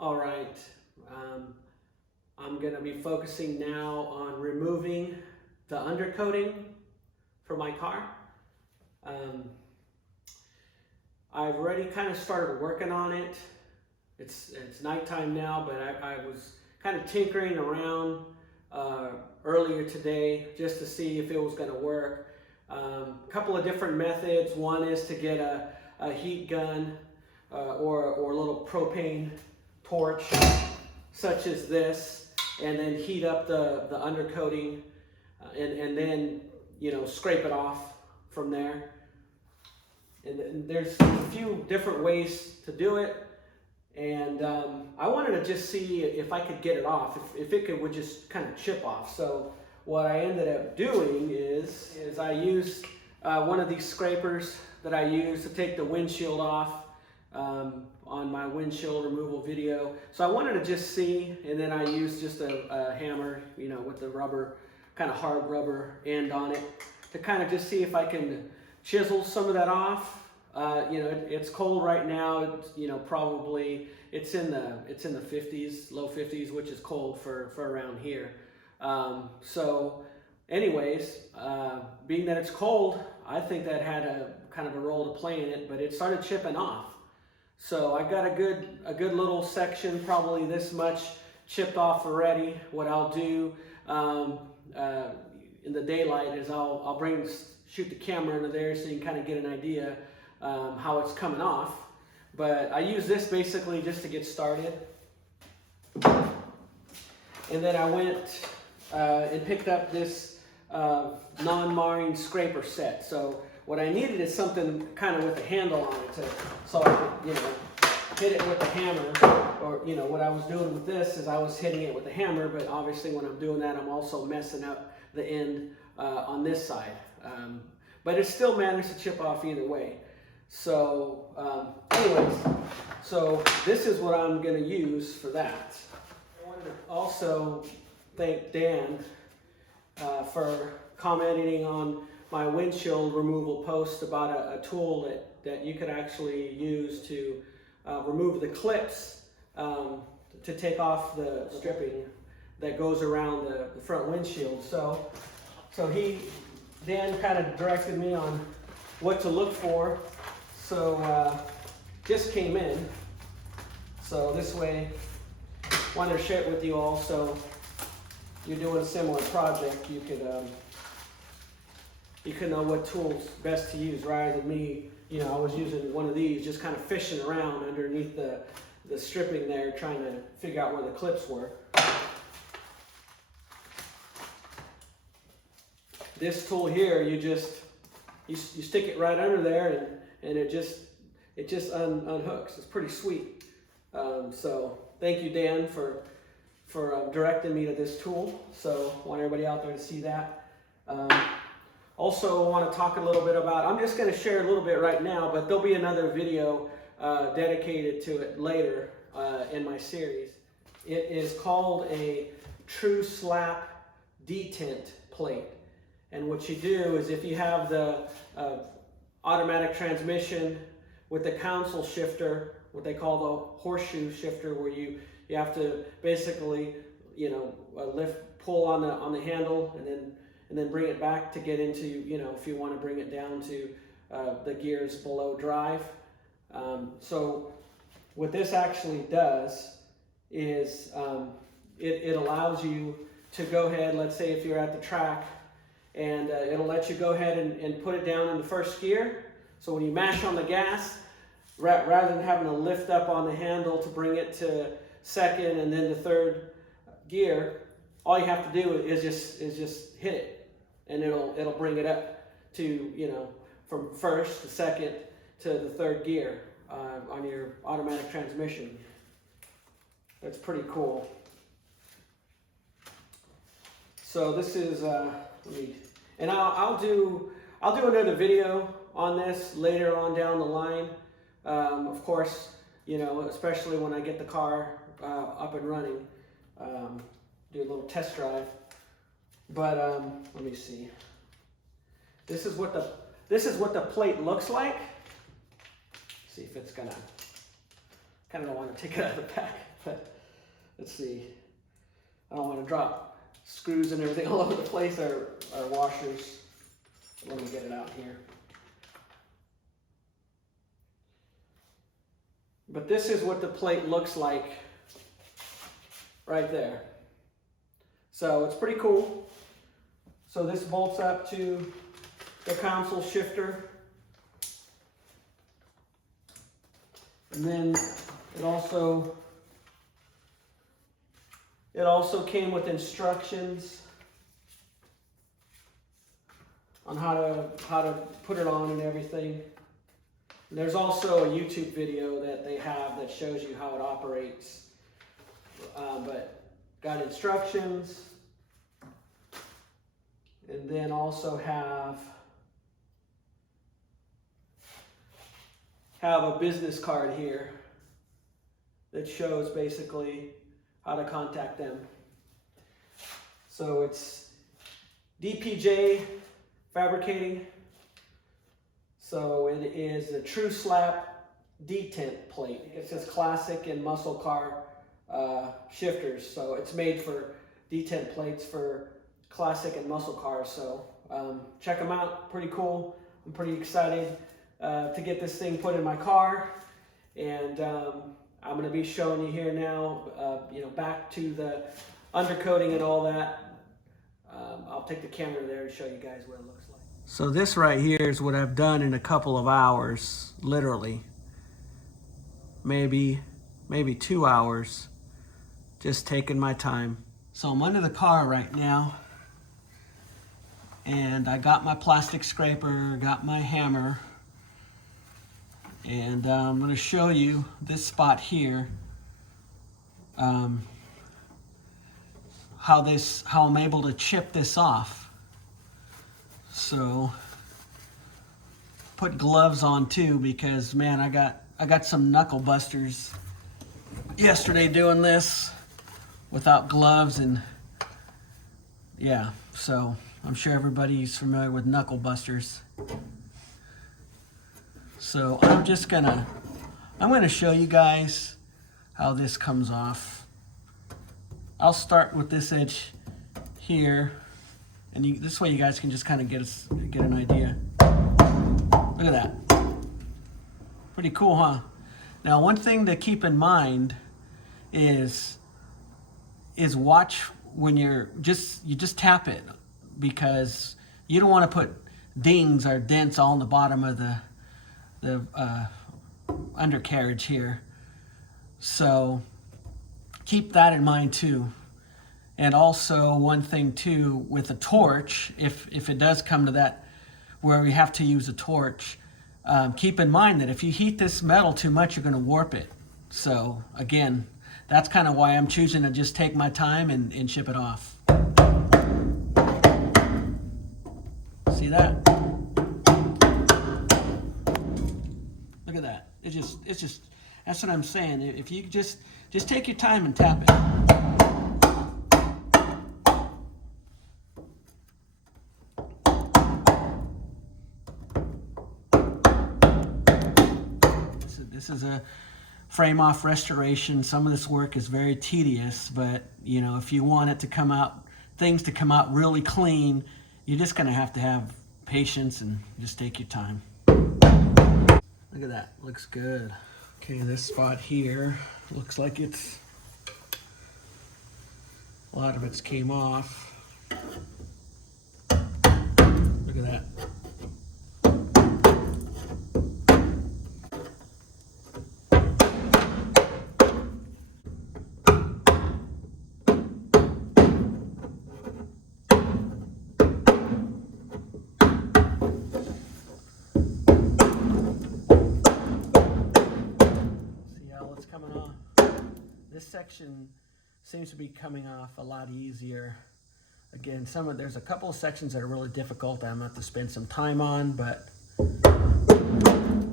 All right, I'm going to be focusing now on removing the undercoating for my car. I've already kind of started working on it. It's nighttime now, but I was kind of tinkering around earlier today just to see if it was going to work. A couple of different methods. One is to get a heat gun or a little propane torch such as this, and then heat up the undercoating and then, you know, scrape it off from there. And there's a few different ways to do it, and I wanted to just see if I could get it off, if it would just kind of chip off. So what I ended up doing is I used one of these scrapers that I use to take the windshield off on my windshield removal video. So I wanted to just see, and then I used just a hammer, you know, with the rubber, kind of hard rubber end on it, to kind of just see if I can chisel some of that off. You know, it's cold right now. It's, you know, probably it's in the 50s, low 50s, which is cold for around here. So anyways, being that it's cold, I think that had a kind of a role to play in it, but it started chipping off. So I got a good little section, probably this much, chipped off already. What I'll do in the daylight is I'll shoot the camera into there so you can kind of get an idea how it's coming off. But I use this basically just to get started. And then I went and picked up this non-marring scraper set. So what I needed is something kind of with a handle on it, so I could, you know, hit it with the hammer. Or, you know, what I was doing with this is I was hitting it with the hammer, but obviously when I'm doing that, I'm also messing up the end on this side. But it still managed to chip off either way. So anyways, so this is what I'm going to use for that. I wanted to also thank Dan for commenting on my windshield removal post about a tool that you could actually use to remove the clips to take off the stripping that goes around the front windshield. So Dan kind of directed me on what to look for. So just came in. So this way, wanted to share it with you all. So you're doing a similar project, you could know what tools best to use, rather than me. You know, I was using one of these, just kind of fishing around underneath the stripping there, trying to figure out where the clips were. This tool here, you stick it right under there, and it just unhooks. It's pretty sweet. So thank you, Dan, for directing me to this tool. So I want everybody out there to see that. Also, I want to talk a little bit about, I'm just going to share a little bit right now, but there'll be another video dedicated to it later in my series. It is called a true slap detent plate. And what you do is, if you have the automatic transmission with the console shifter, what they call the horseshoe shifter, where you have to basically, you know, pull on the handle and then bring it back to get into, you know, if you want to bring it down to the gears below drive. So what this actually does is it allows you to go ahead, let's say if you're at the track, and it'll let you go ahead and put it down in the first gear. So when you mash on the gas, rather than having to lift up on the handle to bring it to second and then to third gear, all you have to do is just hit it, and it'll bring it up to, you know, from first to second to the third gear on your automatic transmission. That's pretty cool. So this is and I'll do another video on this later on down the line. Of course, you know, especially when I get the car up and running, do a little test drive. But let me see. This is what the plate looks like. See if it's gonna Kind of don't want to take it out of the back, but let's see. I don't want to drop screws and everything all over the place, our washers. Let me get it out here. But this is what the plate looks like right there. So it's pretty cool. So this bolts up to the console shifter. And then it also came with instructions on how to put it on and everything. And there's also a YouTube video that they have that shows you how it operates. But got instructions, and then also have a business card here that shows basically how to contact them. So it's DPJ Fabricating. So it is a true slap detent plate. It says classic and muscle car shifters. So it's made for detent plates for classic and muscle cars. So check them out, pretty cool. I'm pretty excited to get this thing put in my car. And I'm gonna be showing you here now, back to the undercoating and all that. I'll take the camera there and show you guys what it looks like. So this right here is what I've done in a couple of hours, literally. Maybe 2 hours, just taking my time. So I'm under the car right now, and I got my plastic scraper, got my hammer, and I'm gonna show you this spot here, how I'm able to chip this off. So put gloves on too, because man, I got some knuckle busters yesterday doing this without gloves, and yeah, so I'm sure everybody's familiar with knuckle busters. So I'm gonna show you guys how this comes off. I'll start with this edge here, and this way you guys can just kind of get an idea. Look at that. Pretty cool, huh? Now, one thing to keep in mind is watch when you just tap it, because you don't want to put dings or dents all in the bottom of the undercarriage here. So keep that in mind too. And also one thing too, with a torch, if it does come to that where we have to use a torch, keep in mind that if you heat this metal too much, you're going to warp it. So again, that's kind of why I'm choosing to just take my time and chip it off. See that? Look at that. It's just that's what I'm saying. If you just take your time and tap it. This is a frame off restoration. Some of this work is very tedious, but if you want it to come out, things to come out really clean, you're just gonna have to have patience and just take your time. Look at that, looks good. Okay, this spot here looks like a lot of it's came off. Look at that. Coming off. This section seems to be coming off a lot easier. Again, there's a couple of sections that are really difficult that I'm going to have to spend some time on, but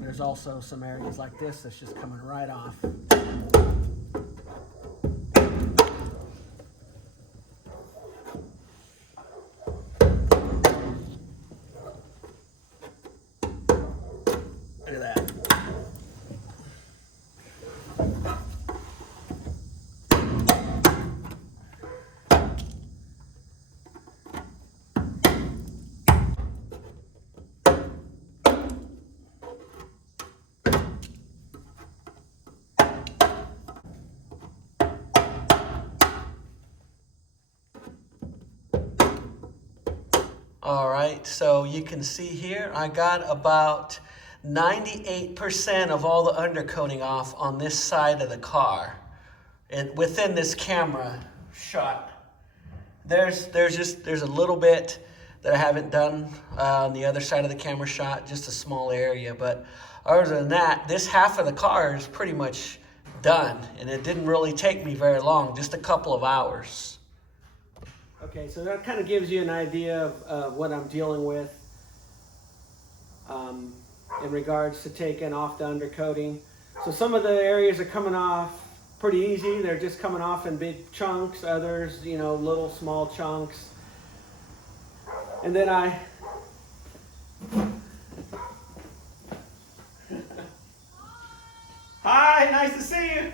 there's also some areas like this that's just coming right off. Look at that. All right, so you can see here, I got about 98% of all the undercoating off on this side of the car. And within this camera shot, there's a little bit that I haven't done on the other side of the camera shot, just a small area. But other than that, this half of the car is pretty much done, and it didn't really take me very long, just a couple of hours. Okay, so that kind of gives you an idea of what I'm dealing with in regards to taking off the undercoating. So some of the areas are coming off pretty easy. They're just coming off in big chunks. Others, you know, little small chunks. And then Hi, nice to see you.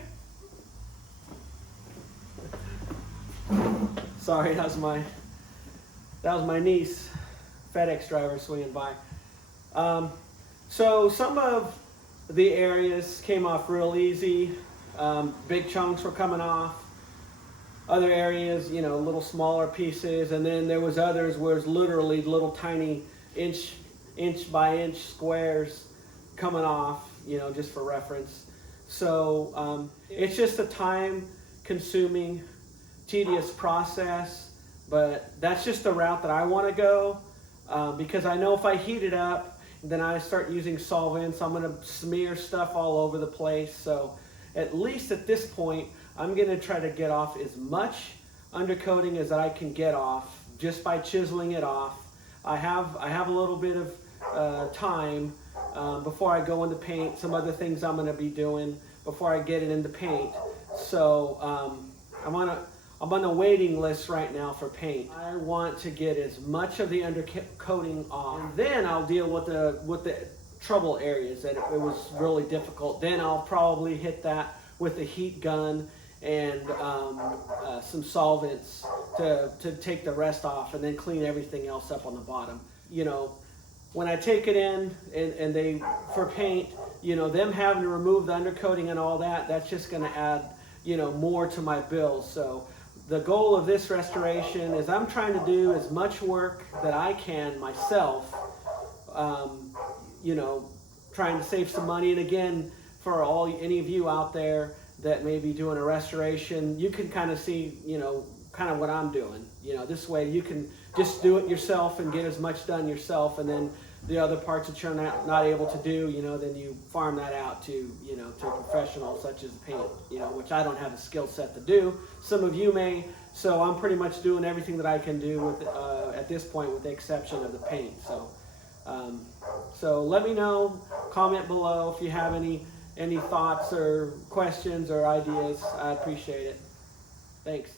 Sorry, that was my niece, FedEx driver, swinging by. So some of the areas came off real easy. Big chunks were coming off. Other areas, you know, little smaller pieces, and then there was others where it's literally little tiny inch by inch squares coming off, you know, just for reference. So it's just a time-consuming, tedious process, but that's just the route that I want to go, because I know if I heat it up, then I start using solvents, I'm going to smear stuff all over the place. So at least at this point, I'm going to try to get off as much undercoating as I can get off just by chiseling it off. I have a little bit of time before I go into paint, some other things I'm going to be doing before I get it into paint. So I'm on a waiting list right now for paint. I want to get as much of the undercoating off, and then I'll deal with the trouble areas that it was really difficult. Then I'll probably hit that with a heat gun and some solvents to take the rest off, and then clean everything else up on the bottom. You know, when I take it in and they for paint, you know, them having to remove the undercoating and all that, that's just going to add, you know, more to my bill. So the goal of this restoration is I'm trying to do as much work that I can myself, you know, trying to save some money. And again, for any of you out there that may be doing a restoration, you can kind of see, you know, kind of what I'm doing. You know, this way you can just do it yourself and get as much done yourself, and then the other parts that you're not able to do, you know, then you farm that out to, you know, to a professional such as paint, you know, which I don't have the skill set to do. Some of you may, so I'm pretty much doing everything that I can do with at this point, with the exception of the paint. So let me know, comment below if you have any thoughts or questions or ideas. I appreciate it. Thanks.